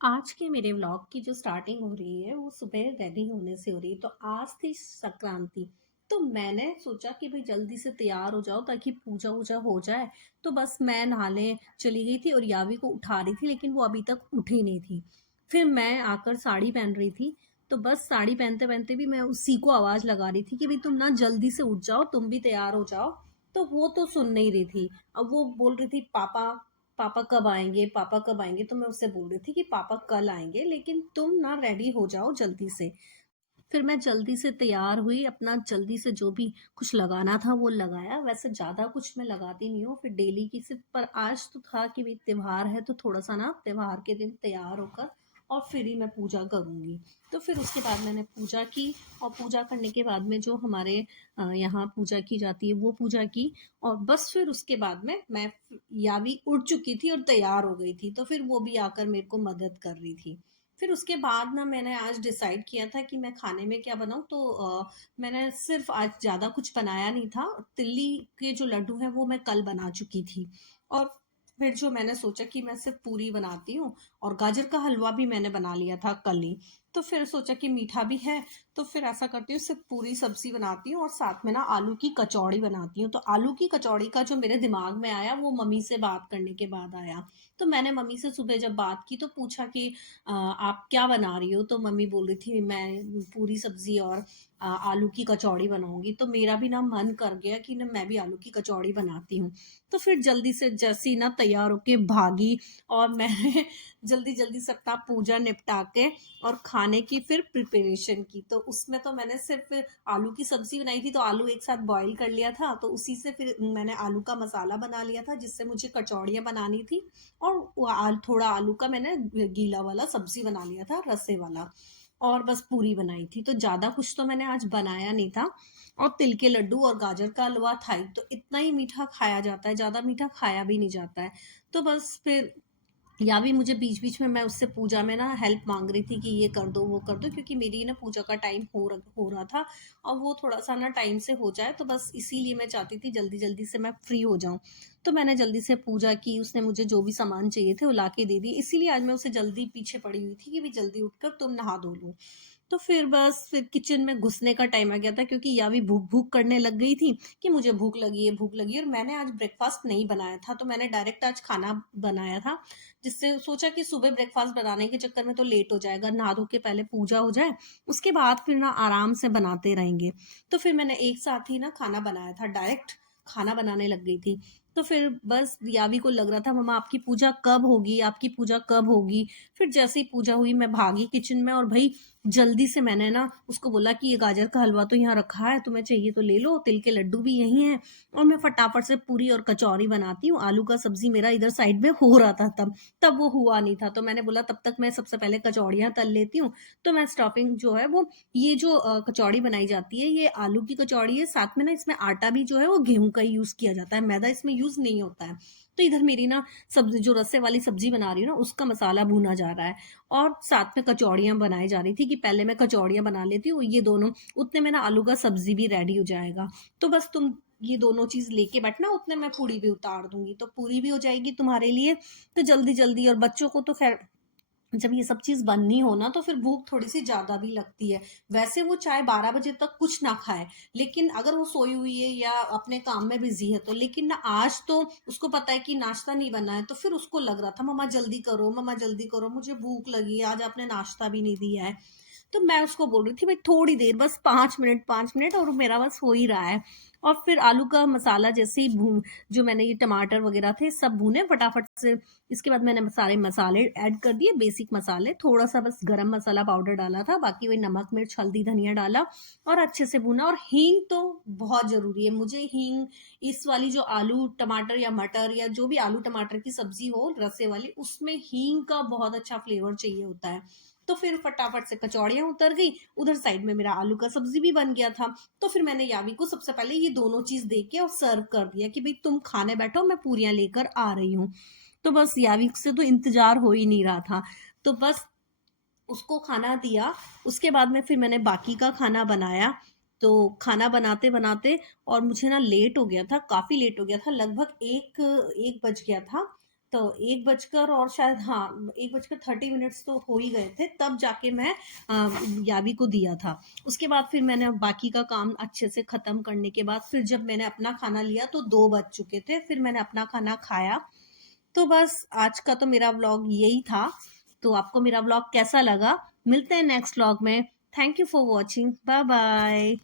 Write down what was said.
आज के मेरे व्लॉग की जो स्टार्टिंग हो रही है वो सुबह रेडी होने से हो रही है। तो आज थी संक्रांति। तो मैंने सोचा कि भाई जल्दी से तैयार हो जाओ ताकि पूजा वूजा हो जाए। तो बस मैं नहाने चली गई थी और यावी को उठा रही थी, लेकिन वो अभी तक उठी नहीं थी। फिर मैं आकर साड़ी पहन रही थी। तो बस साड़ी पहनते पहनते भी मैं उसी को आवाज लगा रही थी कि भाई तुम ना जल्दी से उठ जाओ, तुम भी तैयार हो जाओ। तो वो तो सुन नहीं रही थी। अब वो बोल रही थी पापा, पापा कब आएंगे, पापा कब आएंगे। तो मैं उससे बोल रही थी कि पापा कल आएंगे, लेकिन तुम ना रेडी हो जाओ जल्दी से। फिर मैं जल्दी से तैयार हुई, अपना जल्दी से जो भी कुछ लगाना था वो लगाया। वैसे ज़्यादा कुछ मैं लगाती नहीं हूँ फिर डेली की सिर्फ, पर आज तो था कि भाई त्योहार है तो थोड़ा सा ना त्योहार के दिन तैयार होकर और फिर ही मैं पूजा करूँगी। तो फिर उसके बाद मैंने पूजा की। और पूजा करने के बाद में जो हमारे यहाँ पूजा की जाती है वो पूजा की। और बस फिर उसके बाद में मैं यावी उठ चुकी थी और तैयार हो गई थी, तो फिर वो भी आकर मेरे को मदद कर रही थी। फिर उसके बाद ना मैंने आज डिसाइड किया था कि मैं खाने में क्या बनाऊँ। तो मैंने सिर्फ आज ज़्यादा कुछ बनाया नहीं था। तिल्ली के जो लड्डू हैं वो मैं कल बना चुकी थी। और फिर जो मैंने सोचा कि मैं सिर्फ पूरी बनाती हूँ, और गाजर का हलवा भी मैंने बना लिया था कल ही। तो फिर सोचा कि मीठा भी है, तो फिर ऐसा करती हूँ सिर्फ पूरी सब्जी बनाती हूँ और साथ में ना आलू की कचौड़ी बनाती हूँ। तो आलू की कचौड़ी का जो मेरे दिमाग में आया वो मम्मी से बात करने के बाद आया। तो मैंने मम्मी से सुबह जब बात की तो पूछा कि आप क्या बना रही हो। तो मम्मी बोल रही थी मैं पूरी सब्जी और आलू की कचौड़ी बनाऊंगी। तो मेरा भी ना मन कर गया कि ना मैं भी आलू की कचौड़ी बनाती हूँ। तो फिर जल्दी से जैसी ना तैयार होके भागी, और मैंने जल्दी जल्दी से अपना पूजा निपटा के और खाने की फिर प्रिपरेशन की। तो उसमें तो मैंने सिर्फ आलू की सब्जी बनाई थी, तो आलू एक साथ बॉईल कर लिया था। तो उसी से फिर मैंने आलू का मसाला बना लिया था जिससे मुझे कचौड़ियाँ बनानी थी। और थोड़ा आलू का मैंने गीला वाला सब्जी बना लिया था, रसे वाला। और बस पूरी बनाई थी। तो ज्यादा कुछ तो मैंने आज बनाया नहीं था। और तिल के लड्डू और गाजर का हलवा था ही, तो इतना ही मीठा खाया जाता है, ज्यादा मीठा खाया भी नहीं जाता है। तो बस फिर या भी मुझे बीच बीच में मैं उससे पूजा में ना हेल्प मांग रही थी कि ये कर दो वो कर दो, क्योंकि मेरी ना पूजा का टाइम हो रहा था। और वो थोड़ा सा ना टाइम से हो जाए, तो बस इसीलिए मैं चाहती थी जल्दी जल्दी से मैं फ्री हो जाऊं। तो मैंने जल्दी से पूजा की, उसने मुझे जो भी सामान चाहिए थे वो ला के दे दिए। इसीलिए आज मैं उसे जल्दी पीछे पड़ी हुई थी कि भी जल्दी उठकर तुम नहा धो लो। तो फिर बस फिर किचन में घुसने का टाइम आ गया था, क्योंकि यावी भूख भूख करने लग गई थी कि मुझे भूख लगी है भूख लगी है। और मैंने आज ब्रेकफास्ट नहीं बनाया था, तो मैंने डायरेक्ट आज खाना बनाया था। जिससे सोचा कि सुबह ब्रेकफास्ट बनाने के चक्कर में तो लेट हो जाएगा, नहा धो के पहले पूजा हो जाए, उसके बाद फिर ना आराम से बनाते रहेंगे। तो फिर मैंने एक साथ ही ना खाना बनाया था, डायरेक्ट खाना बनाने लग गई थी। तो फिर बस यावी को लग रहा था मम्मा आपकी पूजा कब होगी, आपकी पूजा कब होगी। फिर जैसे ही पूजा हुई मैं भागी किचन में, और भाई जल्दी से मैंने ना उसको बोला कि ये गाजर का हलवा तो यहाँ रखा है, तुम्हें चाहिए तो ले लो, तिल के लड्डू भी यही हैं। और मैं फटाफट से पूरी और कचौरी बनाती हूँ। आलू का सब्जी मेरा इधर साइड में हो रहा था तब, तब वो हुआ नहीं था। तो मैंने बोला तब तक मैं सबसे पहले कचौड़ियाँ तल लेती हूँ। तो मैं स्टफिंग जो है वो, ये जो कचौड़ी बनाई जाती है ये आलू की कचौड़ी है, साथ में ना इसमें आटा भी जो है वो गेहूं का यूज किया जाता है, मैदा इसमें यूज नहीं होता है। तो इधर मेरी ना सब्जी, जो रस्से वाली सब्जी बना रही हूँ ना, उसका मसाला भूना जा रहा है। और साथ में कचौड़ियाँ बनाई जा रही थी कि पहले मैं कचौड़ियाँ बना लेती हूँ, ये दोनों उतने में ना आलू का सब्जी भी रेडी हो जाएगा। तो बस तुम ये दोनों चीज लेके बैठना, उतने मैं पूरी भी उतार दूंगी, तो पूरी भी हो जाएगी तुम्हारे लिए। तो जल्दी जल्दी, और बच्चों को तो खैर जब ये सब चीज बननी हो ना तो फिर भूख थोड़ी सी ज्यादा भी लगती है। वैसे वो चाहे 12 बजे तक कुछ ना खाए, लेकिन अगर वो सोई हुई है या अपने काम में बिजी है तो, लेकिन ना आज तो उसको पता है कि नाश्ता नहीं बना है, तो फिर उसको लग रहा था मम्मा जल्दी करो, मम्मा जल्दी करो, मुझे भूख लगी है, आज आपने नाश्ता भी नहीं दिया है। तो मैं उसको बोल रही थी भाई थोड़ी देर, बस 5 मिनट 5 मिनट, और मेरा बस हो ही रहा है। और फिर आलू का मसाला जैसे ही भून, जो मैंने ये टमाटर वगैरह थे सब भूने फटाफट से। इसके बाद मैंने सारे मसाले ऐड कर दिए, बेसिक मसाले, थोड़ा सा बस गरम मसाला पाउडर डाला था, बाकी वही नमक मिर्च हल्दी धनिया डाला। और अच्छे से भुना। और हींग तो बहुत जरूरी है, मुझे हींग इस वाली जो आलू टमाटर या मटर या जो भी आलू टमाटर की सब्जी हो रसे वाली, उसमें हींग का बहुत अच्छा फ्लेवर चाहिए होता है। तो फिर फटाफट से कचौड़ियाँ उतर गई, उधर साइड में मेरा आलू का सब्जी भी बन गया था। तो फिर मैंने यावी को सबसे पहले ये दोनों चीज दे के और सर्व कर दिया कि भाई तुम खाने बैठो, मैं पूरियां लेकर आ रही हूँ। तो बस यावी से तो इंतजार हो ही नहीं रहा था। तो बस उसको खाना दिया। उसके बाद में फिर मैंने बाकी का खाना बनाया। तो खाना बनाते बनाते और मुझे ना लेट हो गया था, काफी लेट हो गया था, लगभग एक एक बज गया था। तो 1 बजकर और शायद हाँ, 1 बजकर 30 मिनट्स तो हो ही गए थे, तब जाके मैं यावी को दिया था। उसके बाद फिर मैंने बाकी का काम अच्छे से ख़त्म करने के बाद फिर जब मैंने अपना खाना लिया तो 2 बज चुके थे, फिर मैंने अपना खाना खाया। तो बस आज का तो मेरा व्लॉग यही था। तो आपको मेरा व्लॉग कैसा लगा? मिलते हैं नेक्स्ट व्लॉग में। Thank you for watching. Bye bye.